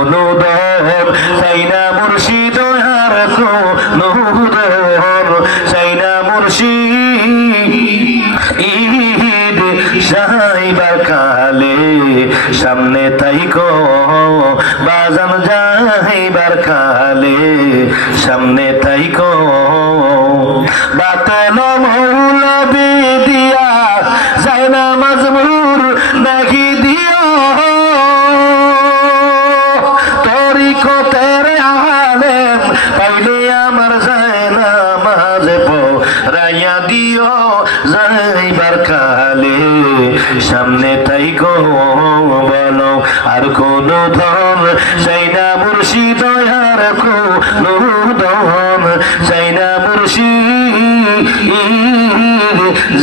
কোনো দর চাই না মুর্শিদ আর কোনো দর চাই না মুর্শিদ যাইবার কালে সামনে তাইকো বাজান যাইবার কালে সামনে তাইকো বাতেন মৌলবি দিয়া যায় না মাজমুর নাকি দিও তরিকতের আলেম পাইলে আমার যায় না মাঝে পড়াইয়া দিও যাইবার কালে সামনে তাইকো বলো আর কোন ধন চাই না মুর্শিদ আর কোন ধন চাই না মুর্শিদ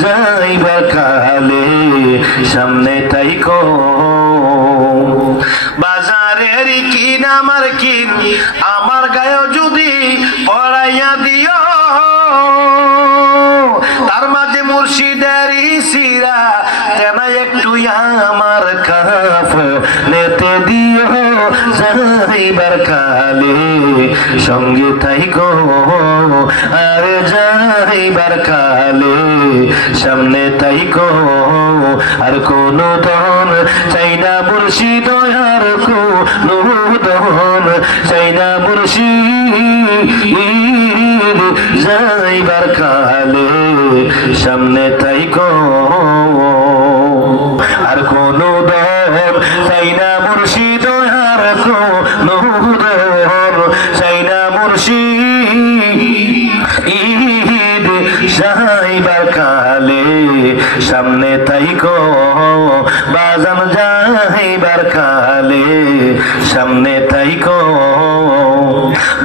যাইবার কালে সামনে তাইকো বাজারের কিন আমার কিন আমার গায়ে যদি পড়াইয়া দিও তার মাঝে মুর্শিদের সিরা তেনা একটু আমার কাফ নেতে দিও যাইবার কালে সঙ্গে তাইকো আর যাইবার কালে সামনে তাইকো আর কোন ধন চাই না মুর্শিদ আর কোন ধন চাই না মুর্শিদ যাইবার কালে সামনে তাইকো আর কোন দর চাই না মুর্শিদ আর কোন দর চাই না মুর্শিদ যাইবার কালে সামনে তাইকো বাজান যাইবার কালে সামনে তাইকো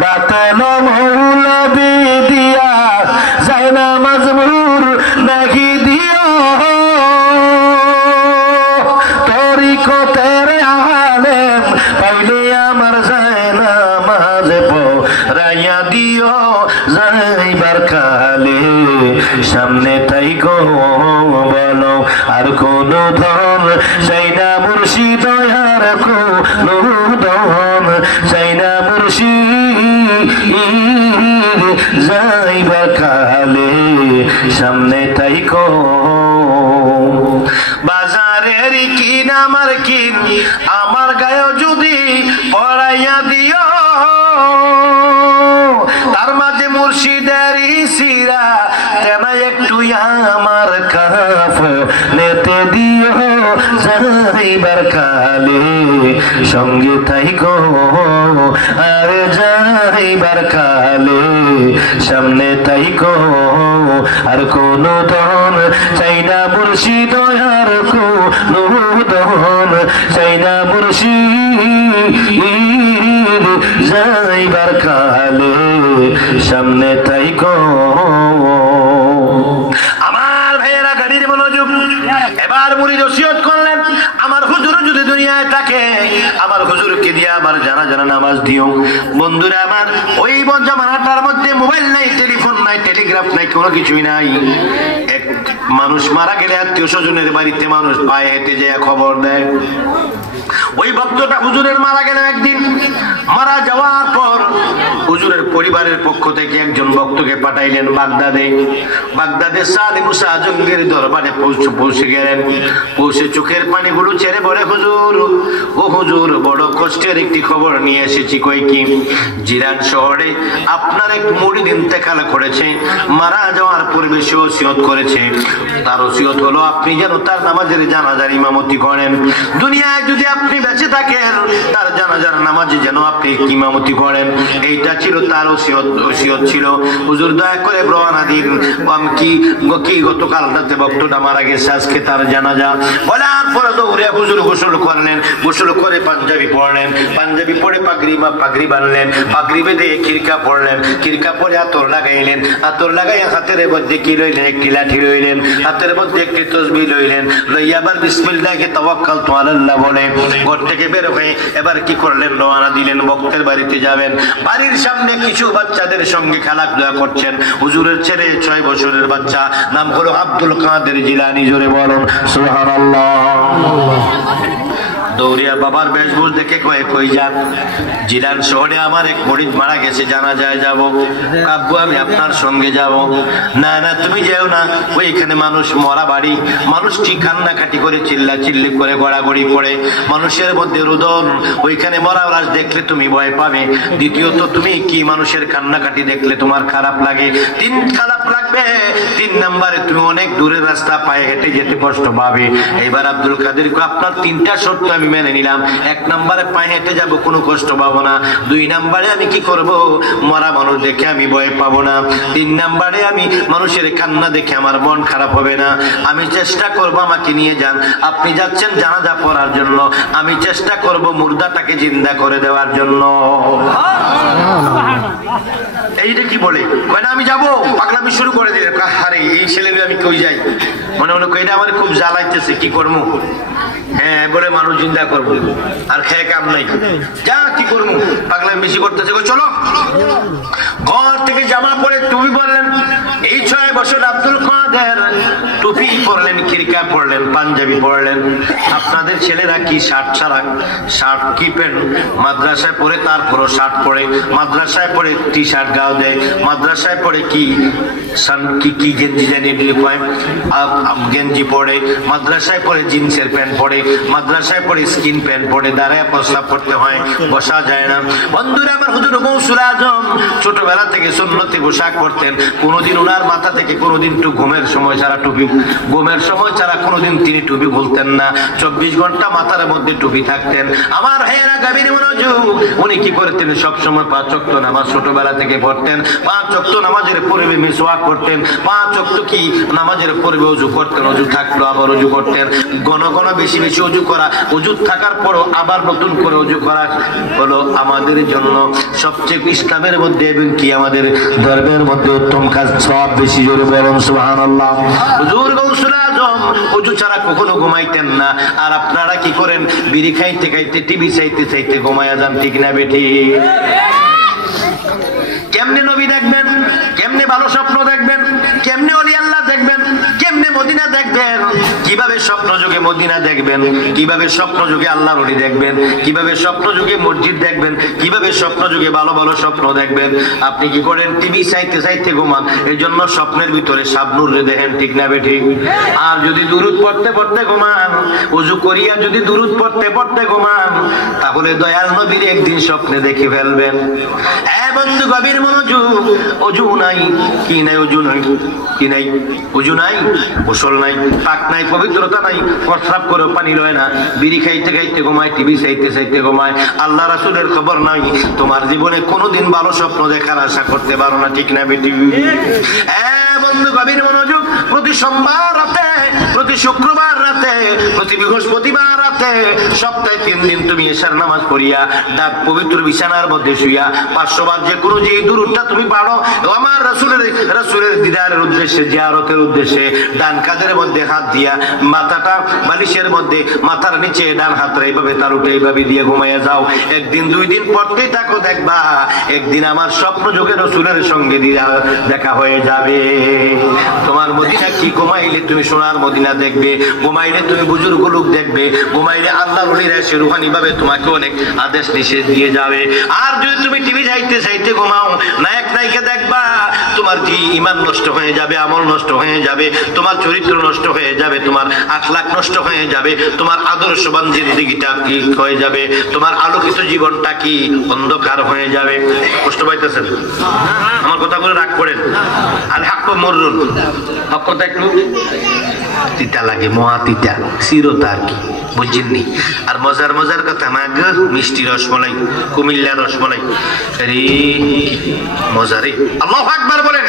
বাতেন মৌলবি দিয়া যায় না মাজমুর নাকি দিও তরিকতের আলেম পাইলে আমার যায় না মাঝে পড়াইয়া দিও যাইবার কালে সামনে তাইকো বলো আর কোন ধন চাই না মুর্শিদ আর কোন ধন চাই না মুর্শিদ যাইবার কালে সামনে তাইকো বাজারের কিন আমার কিন আমার গায়ে যদি পড়াইয়া দিও তার মাঝে মুর্শিদের সিরা তেনা একটু আমার কাফ নেতে দিও যাইবার কালে সঙ্গে তাইকো আর যাইবার কালে সামনে তাইকো আর কোন ধন চাই না মুর্শিদ আর কোন ধন চাই না মুর্শিদ যাইবার কালে সামনে তাইকো আমার ভাইয়েরা গাড়ির মনোযোগ এবার মুরিদ ওসিয়ত করলেন আমার হুজুর যদি দুনিয়ায় থাকে আমার হুজুরকে দিয়ে আমার জানাজা নামাজ দিও বন্ধুরা আমার ওই জামানাটার মধ্যে মোবাইল নাই টেলিফোন নাই টেলিগ্রাফ নাই কোনো কিছুই নাই এক মানুষ মারা গেলে আত্মীয় স্বজনের বাড়িতে মানুষ পায়ে হেঁটে যায় খবর দেয় ওই ভক্তটা হুজুরের মারা গেল একদিন মারা যাওয়ার পর হুজুরের পরিবারের পক্ষ থেকে একজন ভক্তকে পাঠাইলেন বাগদাদে সালেহ মুসা জঙ্গের দরবারে পৌঁছে গেলেন পৌঁছে চোখের পানিগুলো ছেড়ে বলে হুজুর বড় কষ্টের একটি খবর নিয়ে এসেছি কই কি জিরান শহরে আপনার এক মুরিদ ইন্তেকাল করেছে মারা যাওয়ার পূর্বে সে ওসিয়ত করেছে তার ওসিয়ত হলো আপনি যেন তার নামাজের জানাজার ইমামতি করেন দুনিয়ায় যদি আপনি বেঁচে থাকেন তার জানাজার নামাজে যেন আপনি ইমামতি করেন এইটা ছিল তার ওসিয়ত ছিল হুজুর দয়া করে রওনা দিন কি গতকাল রাতে ভক্তটা মারা গেছে আজকে তার জানাজা বলার পরে দৌড়ে হুজুর গোসল করলেন গোসল করে পাঞ্জাবি পরলেন পাঞ্জাবি পরে পাগড়ি বানলেন পাগড়ি বেঁধে খিরকা পড়লেন খিরকা পরে আতর লাগাইলেন আতর লাগাইয়া হাতের মধ্যে কি লইলেন একটি লাঠি লইলেন হাতের মধ্যে একটি তসবিহ লইলেন লইয়া আবার বিসমিল্লাহি তাওয়াক্কালতু আলাল্লাহ বলে ঘর থেকে বের হয়ে এবার কি করলেন রওনা দিলেন ভক্তের বাড়িতে যাবেন বাড়ির সামনে কিছু বাচ্চাদের সঙ্গে খেলাধুলা করছেন হুজুরের ছেলে 6 বছরের বাচ্চা নাম হলো আব্দুল কাদের জিলানী জোরে বলুন সুবহানাল্লাহ দৌড়িয়া বাবার বেশভূষ দেখে কয়ে কই যান? জিলান শহরে আমার এক মরিদ মারা গেছে, জানা যায় যাব। আব্বু আমি আপনার সঙ্গে যাব। না না তুমি যেও না, ওইখানে মানুষ মরা বাড়ি, মানুষ কি কান্নাকাটি করে চিল্লা চিল্লি করে গড়াগড়ি পড়ে, মানুষের মধ্যে রুদন, ওইখানে মরা লাশ দেখলে তুমি ভয় পাবে। দ্বিতীয়ত তুমি কি মানুষের কান্নাকাটি দেখলে তোমার খারাপ লাগে, খারাপ লাগবে। 3 নম্বরে তুমি অনেক দূরের রাস্তা পায়ে হেঁটে যেতে কষ্ট পাবে। এইবার আব্দুল কাদের আপনার 3টা শর্ত আমি মেনে নিলাম। 1 নম্বরে পায়ে হেঁটে যাবো, কোনো কষ্ট পাবো না। 2 নম্বরে আমি কি করব, মরা মানুষ দেখে আমি ভয় পাবো না। 3 নম্বরে আমি মানুষের কান্না দেখে আমার মন খারাপ হবে না। আমি চেষ্টা করব আমাকে নিয়ে যান। আপনি যাচ্ছেন জানাজা পড়ার জন্য, আমি চেষ্টা করব মুর্দাটাকে জিন্দা করে দেওয়ার জন্য। এইটা কি বলে কয় না আমি যাবো, পাগলামি শুরু করে দিলে। আরে এই ছেলে আমি কই যাই, মনে মনে কইটা আমার খুব জ্বালাইতেছে, কি করবো? হ্যাঁ বলে মানুষ জিন্দা করবো, আর খেয়ে কাম নাই, যা কি করবো, পাগলামি বেশি করতেছে। চলো, ঘর থেকে জামা পরে টুপি পরলেন। এই 6 বছর আব্দুল কাদের টুপি পরলেন, কিরকা পরলেন, পাঞ্জাবি পরলেন। আপনাদের ছেলেরা কি শার্ট ছাড়া, শার্ট কি প্যান্ট মাদ্রাসায় পরে, তারপরও শার্ট পরে, মাদ্রাসায় পরে টি শার্ট গাও দেয়, মাদ্রাসায় পরে কি কি গেঞ্জি জানিয়ে দিলে কয় গেঞ্জি পরে, মাদ্রাসায় পরে জিন্সের প্যান্ট পরে, মাদ্রাসায় পরে স্কিন প্যান্ট পরে, দাঁড়ায় প্রস্তাব করতে হয়, বসা যায় না। বন্ধুরা আমার হুজুর গৌসুল আজম ছোটবেলা থেকে সুন্নতি পোশাক পরতেন। কোনোদিন ওনার মাথা থেকে কোনোদিন ঘুমের সময় ছাড়া টুপি, ঘুমের সময় ছাড়া কোনোদিন তিনি টুপি বলতেন না। 24 ঘন্টা মাথার মধ্যে টুপি থাকতেন। আমার ভাইয়েরা গাভীর মনোযোগ, উনি কি করতেন? সবসময় 5 ওয়াক্ত নামাজ ছোটবেলা থেকে পড়তেন। 5 ওয়াক্ত নামাজের পূর্বে মিসওয়াক করতেন। 5 ওয়াক্ত কি নামাজের পূর্বে ওযু করতেন, ওযু থাকলো আবার ওযু করতেন। ঘন ঘন বেশি বেশি ওযু করা, ওযু থাকার পরও আবার নতুন করে ওযু করা হলো আমাদের জন্য সবচেয়ে ইসলামের মধ্যে এবং কি আমাদের ধর্মের মধ্যে উত্তম কাজ। সব বেশি জোরে বলুন সুবহানাল্লাহ। হুজুর গৌসুল আজম ওযু ছাড়া কখনো ঘুমাইতেন না। আর আপনারা কি করেন? বিড়ি খাইতে খাইতে, টিভি চাইতে চাইতে ঘুমায়া যান, ঠিক না বেঠি? কেমনে নবী দেখবেন, কেমনে ভালো স্বপ্ন দেখবেন, কেমনে ওলি আল্লাহ দেখবেন, কেমনে মদিনা দেখবেন, কিভাবে স্বপ্ন যুগে মদিনা দেখবেন, কিভাবে স্বপ্ন যুগে আল্লাহর ওলি দেখবেন, কিভাবে স্বপ্ন যুগে মসজিদ দেখবেন, কিভাবে স্বপ্ন যুগে ভালো ভালো স্বপ্ন দেখবেন। আপনি কি করেন? টিভি চাইতে চাইতে ঘুমান, এই জন্য স্বপ্নের ভিতরে শাবনূর দেখেন, ঠিক না বেঠি? আর যদি দুরূদ পড়তে পড়তে ঘুমান, ওযু করিয়া যদি দুরূদ পড়তে পড়তে ঘুমান, তাহলে দয়াল নবীর একদিন স্বপ্নে দেখে ফেলবেন। বন্ধু গভীর মনোযোগ, ওযু নাই, কি নাই? ওযু নাই, কি নাই? ওযু নাই, গোসল নাই, পাক নাই, পবিত্রতা নাই, প্রস্রাব করে পানি লয় না, বিড়ি খাইতে খাইতে ঘুমায়, টিভি চাইতে চাইতে ঘুমায়, আল্লাহ রাসূলের খবর নাই। তোমার জীবনে কোনোদিন ভালো স্বপ্ন দেখার আশা করতে পারো না, ঠিক না বেটি? বন্ধু গভীর মনোযোগ, প্রতি সোমবার রাতে, প্রতি শুক্রবার রাতে, প্রতি বৃহস্পতিবার রাতে, সপ্তাহে 3 দিন তুমি এশার নামাজ পড়িয়া ডাক পবিত্র বিছানার মধ্যে শুইয়া 500 বার যে কোনো যে দুরূদটা তুমি পারো আমার রাসূলের দিদারের উদ্দেশ্যে, জিয়ারতের উদ্দেশ্যে, ডান কাঁধের মধ্যে হাত দিয়া, মাথাটা বালিশের মধ্যে, মাথার নিচে ডান হাতটা এইভাবে তার উঠে এইভাবে দিয়ে ঘুমাইয়া যাও। 1 দিন 2 দিন পড়তেই থাকো, দেখবা একদিন আমার স্বপ্ন যোগে রাসূলের সঙ্গে দেখা হয়ে যাবে। তোমার মদিনা কি ঘুমাইলে তুমি সোনার মদিনা দেখবে, ঘুমাইলে তুমি বুজুর্গ লোক দেখবে, ঘুমাইলে আল্লাহর ওলিরা এসে রুহানি ভাবে তোমাকে অনেক আদেশ নিষেধ দিয়ে যাবে। আর যদি তুমি টিভি চাইতে চাইতে ঘুমাও, নায়ক নায়িকা দেখবা, তোমার কি ঈমান নষ্ট হয়ে যাবে, আমল নষ্ট হয়ে যাবে, তোমার চরিত্র নষ্ট হয়ে যাবে, তোমার আখলাক নষ্ট হয়ে যাবে, তোমার আদর্শবান জিন্দেগিটা কি হয়ে যাবে, তোমার আলোকিত জীবনটা কি অন্ধকার হয়ে যাবে। কষ্ট পাইতেছেন? আমার কথাগুলো রাগ করেন। আল হাক্কু মুররুন, হক কথা একটু তিতা লাগে, মহা তিতা, চিরতা আর কি, বুঝছেননি? আর মজার মজার কথা না গো, মিষ্টি রসমলাই, কুমিল্লার রসমলাই, আরে মজা রে। আল্লাহু আকবার বলেন।